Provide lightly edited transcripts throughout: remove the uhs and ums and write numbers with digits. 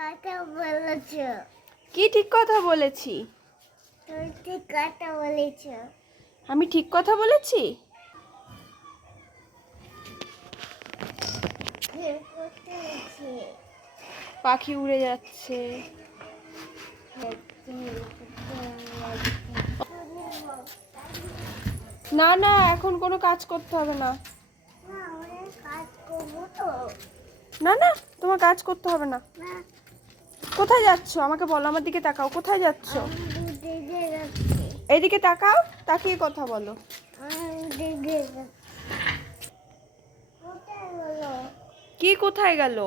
কথা বলেছো। কি ঠিক কথা বলেছি? তুমি ঠিক কথা বলেছো। আমি ঠিক কথা বলেছি? পাখি উড়ে যাচ্ছে। না না, এখন কোনো কাজ করতে হবে না। কাজ করবো তো। না না, তোমার কাজ করতে হবে না। না, কোথায় যাচ্ছো আমাকে বলো, আমার দিকে তাকাও। কোথায় যাচ্ছো? আমি দিকে যাচ্ছি। এইদিকে তাকাও, তাকিয়ে কথা বলো। আমি দিকে যাচ্ছি। কোথায় হলো? কি কোথায় গেল?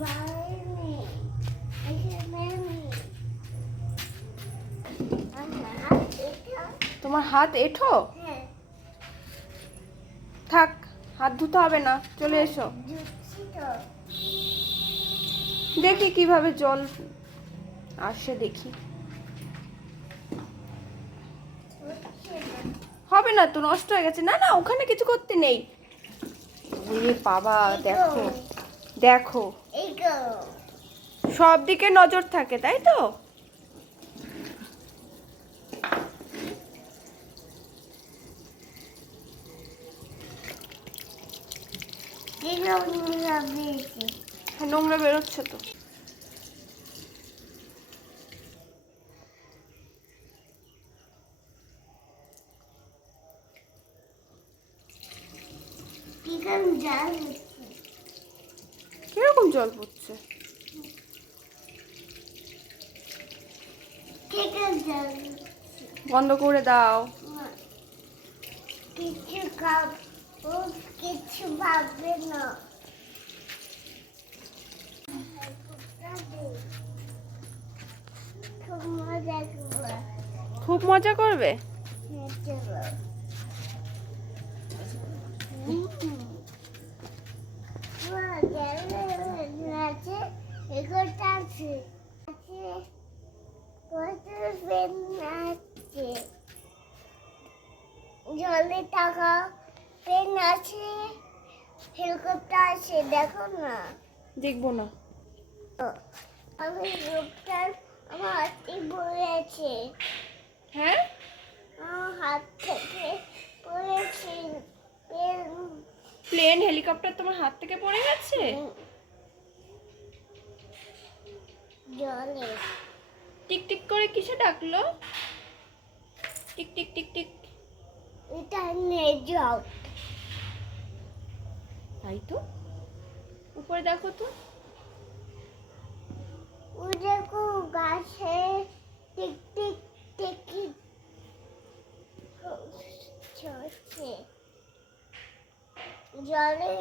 বাইরে এখানে নেই। এটা তোমার হাত এঁঠো? হ্যাঁ থাক, হাত ধুতে হবে না, চলে এসো। জুটছি তো। দেখি কিভাবে জল আসে, দেখি। হচ্ছে না। হবে না তো, নষ্ট হয়ে গেছে। না না, ওখানে কিছু করতে নেই। ওরে বাবা, দেখো দেখো, এই গো সব দিকে নজর থাকে, তাই তো? এগুলো নিয়ে বেশি হ্যাঁ, নোংরা বেরোচ্ছে তো। কি কারণ জাল কিরকম জল পড়ছে? কে কারণ জাল বন্ধ করে দাও। কিছু খাব ও কিছু ভাববে না। খুব মজা করবো। খুব মজা করবে? জলে টাকা ট্রেন আছে, হেলিকপ্টার আছে, দেখো না। দেখবো না। আমি হেলিকপ্টার আমার হাতে পড়েছে। হ্যাঁ, আমার হাত থেকে পড়েছে। প্লেন হেলিকপ্টার তোমার হাত থেকে পড়ে গেছে? জলে টিক টিক করে কিসে ডাকলো? Tick tick tick tick. এটা নিয়ে যাও। তাই তো, উপরে দেখো তো। ওই দেখো গাছে টিক টিক টিকি চলছে। জলে